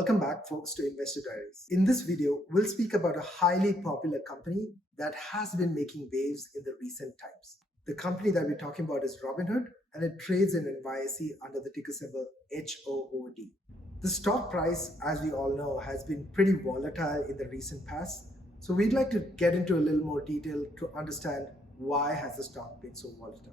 Welcome back, folks, to Investor Diaries. In this video, we'll speak about a highly popular company that has been making waves in the recent times. The company that we're talking about is Robinhood, and it trades in NYSE under the ticker symbol HOOD. The stock price, as we all know, has been pretty volatile in the recent past. So we'd like to get into a little more detail to understand why has the stock been so volatile.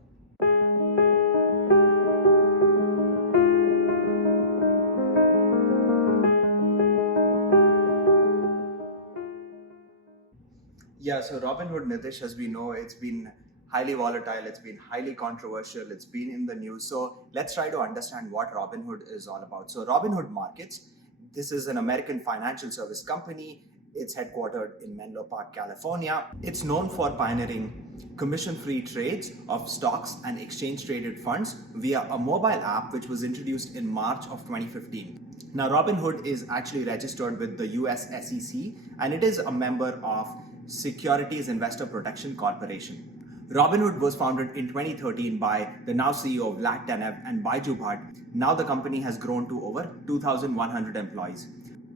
Yeah, so Robinhood, Nitish, as we know, it's been highly volatile, it's been highly controversial, it's been in the news. So let's try to understand what Robinhood is all about. So Robinhood Markets, this is an American financial service company. It's headquartered in Menlo Park, California. It's known for pioneering commission-free trades of stocks and exchange-traded funds via a mobile app which was introduced in March of 2015. Now, Robinhood is actually registered with the US SEC, and it is a member of Securities Investor Protection Corporation. Robinhood was founded in 2013 by the now CEO Vlad Tenev and Baiju Bhatt. Now the company has grown to over 2,100 employees.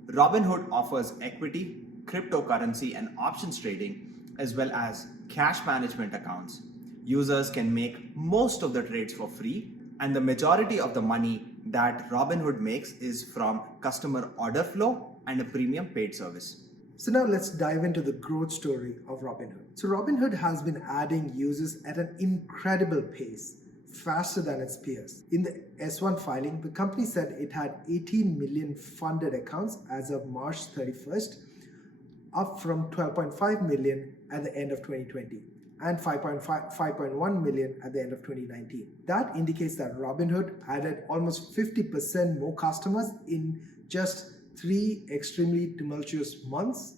Robinhood offers equity, cryptocurrency, and options trading, as well as cash management accounts. Users can make most of the trades for free, and the majority of the money that Robinhood makes is from customer order flow and a premium paid service. So now let's dive into the growth story of Robinhood. So Robinhood has been adding users at an incredible pace, faster than its peers. In the S1 filing, the company said it had 18 million funded accounts as of March 31st, up from 12.5 million at the end of 2020 and 5.1 million at the end of 2019. That indicates that Robinhood added almost 50% more customers in just 3 extremely tumultuous months,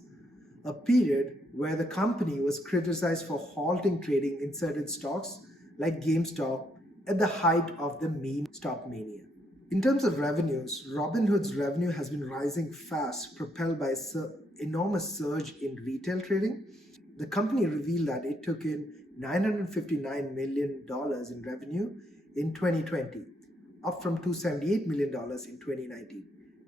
a period where the company was criticized for halting trading in certain stocks like GameStop at the height of the meme stock mania. In terms of revenues, Robinhood's revenue has been rising fast, propelled by an enormous surge in retail trading. The company revealed that it took in $959 million in revenue in 2020, up from $278 million in 2019.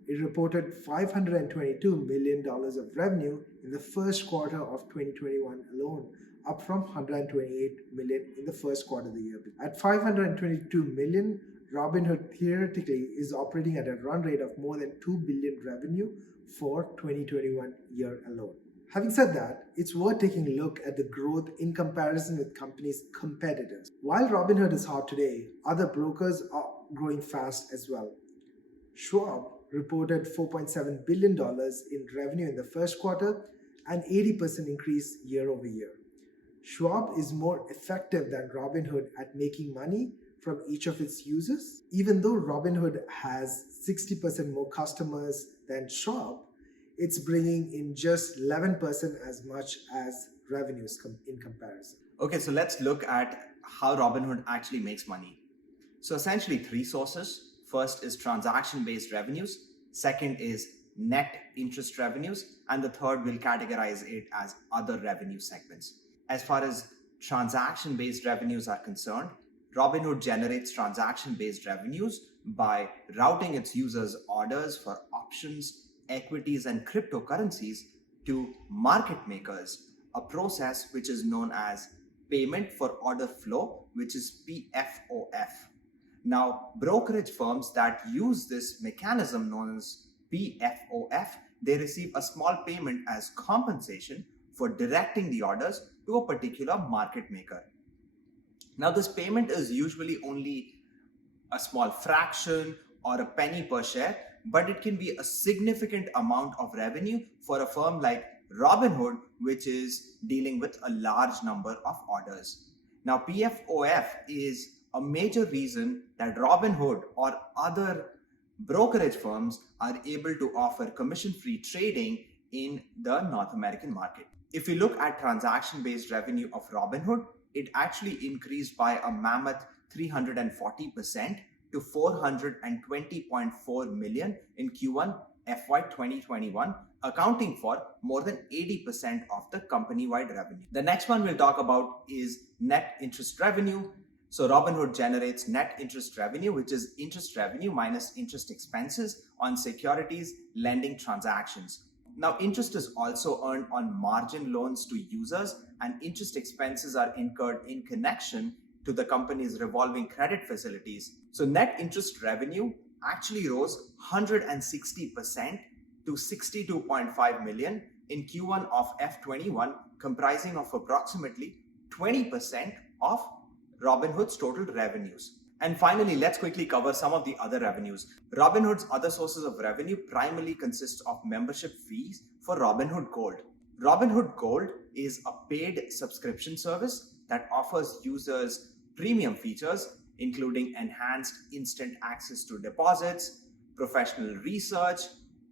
It reported $522 million of revenue in the first quarter of 2021 alone, up from $128 million in the first quarter of the year. At $522 million, Robinhood theoretically is operating at a run rate of more than $2 billion revenue for 2021 year alone. Having said that, it's worth taking a look at the growth in comparison with companies' competitors. While Robinhood is hot today, other brokers are growing fast as well. Schwab reported $4.7 billion in revenue in the first quarter, an 80% increase year over year. Schwab is more effective than Robinhood at making money from each of its users. Even though Robinhood has 60% more customers than Schwab, it's bringing in just 11% as much as revenues in comparison. Okay, so let's look at how Robinhood actually makes money. So essentially 3 sources. First is transaction-based revenues, second is net interest revenues, and the third will categorize it as other revenue segments. As far as transaction-based revenues are concerned, Robinhood generates transaction-based revenues by routing its users' orders for options, equities, and cryptocurrencies to market makers, a process which is known as payment for order flow, which is PFOF. Now, brokerage firms that use this mechanism known as PFOF, they receive a small payment as compensation for directing the orders to a particular market maker. Now, this payment is usually only a small fraction or a penny per share, but it can be a significant amount of revenue for a firm like Robinhood, which is dealing with a large number of orders. Now, PFOF is a major reason that Robinhood or other brokerage firms are able to offer commission-free trading in the North American market. If we look at transaction-based revenue of Robinhood, it actually increased by a mammoth 340% to $420.4 million in Q1 FY 2021, accounting for more than 80% of the company-wide revenue. The next one we'll talk about is net interest revenue. So Robinhood generates net interest revenue, which is interest revenue minus interest expenses on securities lending transactions. Now, interest is also earned on margin loans to users, and interest expenses are incurred in connection to the company's revolving credit facilities. So, net interest revenue actually rose 160% to 62.5 million in Q1 of F21, comprising of approximately 20% of Robinhood's total revenues. And finally, let's quickly cover some of the other revenues. Robinhood's other sources of revenue primarily consist of membership fees for Robinhood Gold. Robinhood Gold is a paid subscription service that offers users premium features, including enhanced instant access to deposits, professional research,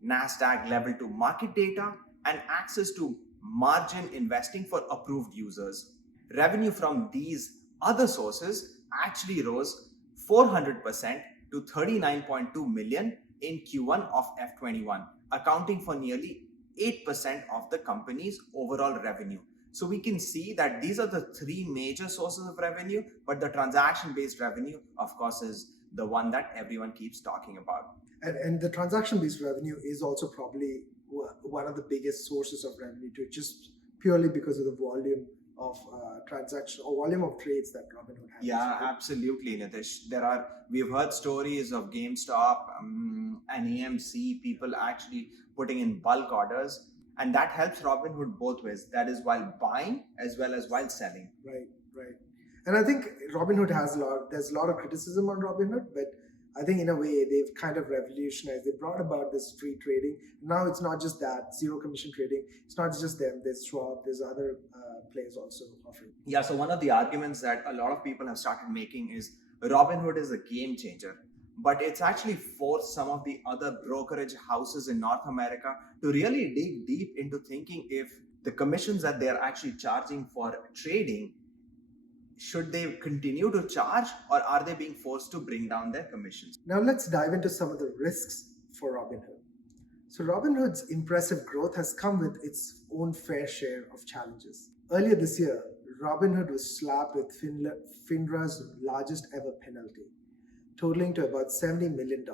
NASDAQ level 2 market data, and access to margin investing for approved users. Revenue from these other sources actually rose 400% to 39.2 million in Q1 of F21, accounting for nearly 8% of the company's overall revenue. So we can see that these are the three major sources of revenue, but the transaction-based revenue, of course, is the one that everyone keeps talking about. And the transaction-based revenue is also probably one of the biggest sources of revenue too, just purely because of the volume of transaction or volume of trades that Robinhood has. Yeah, absolutely, Nitish. We've heard stories of GameStop and AMC, people actually putting in bulk orders, and that helps Robinhood both ways. That is while buying as well as while selling. Right. And I think Robinhood there's a lot of criticism on Robinhood, but I think in a way they've kind of revolutionized. They brought about this free trading. Now it's not just that, zero commission trading. It's not just them. There's Schwab, there's other players also offering. Yeah, so one of the arguments that a lot of people have started making is Robinhood is a game changer, but it's actually forced some of the other brokerage houses in North America to really dig deep into thinking if the commissions that they're actually charging for trading, should they continue to charge, or are they being forced to bring down their commissions? Now let's dive into some of the risks for Robinhood. So Robinhood's impressive growth has come with its own fair share of challenges. Earlier this year, Robinhood was slapped with FINRA's largest ever penalty, totaling to about $70 million.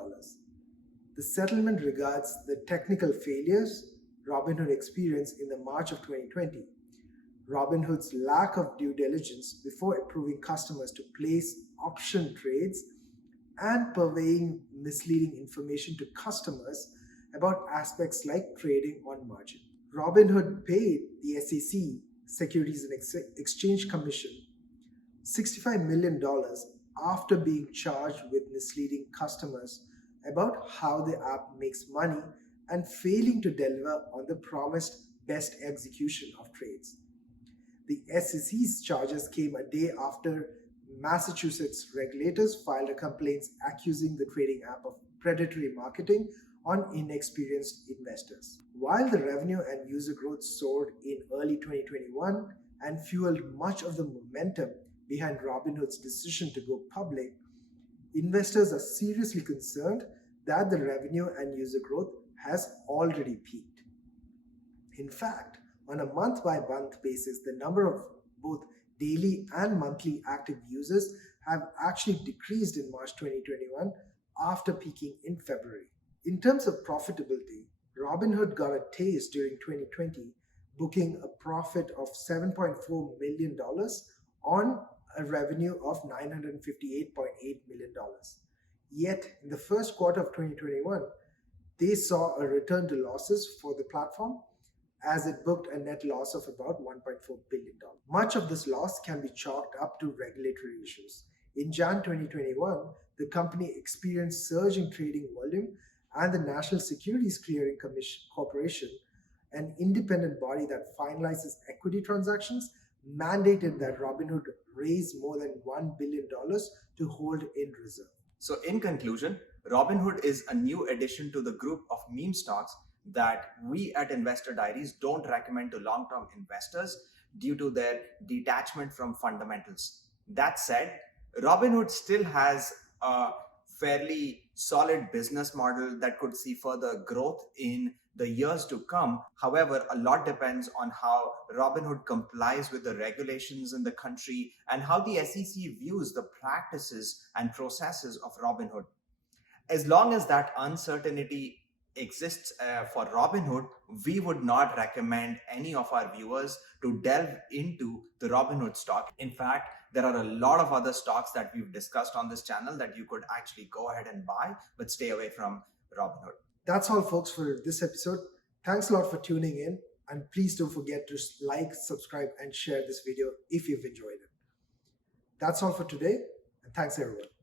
The settlement regards the technical failures Robinhood experienced in the March of 2020, Robinhood's lack of due diligence before approving customers to place option trades, and purveying misleading information to customers about aspects like trading on margin. Robinhood paid the SEC, Securities and Exchange Commission, $65 million after being charged with misleading customers about how the app makes money and failing to deliver on the promised best execution of trades. The SEC's charges came a day after Massachusetts regulators filed a complaint accusing the trading app of predatory marketing on inexperienced investors. While the revenue and user growth soared in early 2021 and fueled much of the momentum behind Robinhood's decision to go public, investors are seriously concerned that the revenue and user growth has already peaked. In fact, on a month-by-month basis, the number of both daily and monthly active users have actually decreased in March 2021 after peaking in February. In terms of profitability, Robinhood got a taste during 2020, booking a profit of $7.4 million on a revenue of $958.8 million. Yet, in the first quarter of 2021, they saw a return to losses for the platform as it booked a net loss of about $1.4 billion. Much of this loss can be chalked up to regulatory issues. In Jan 2021, the company experienced surge in trading volume, and the National Securities Clearing Corporation, an independent body that finalizes equity transactions, mandated that Robinhood raise more than $1 billion to hold in reserve. So in conclusion, Robinhood is a new addition to the group of meme stocks that we at Investor Diaries don't recommend to long-term investors due to their detachment from fundamentals. That said, Robinhood still has a fairly solid business model that could see further growth in the years to come. However, a lot depends on how Robinhood complies with the regulations in the country and how the SEC views the practices and processes of Robinhood. As long as that uncertainty exists for Robinhood, we would not recommend any of our viewers to delve into the Robinhood stock. In fact, there are a lot of other stocks that we've discussed on this channel that you could actually go ahead and buy, but stay away from Robinhood. That's all, folks, for this episode. Thanks a lot for tuning in, and please don't forget to like, subscribe, and share this video if you've enjoyed it. That's all for today, and thanks everyone.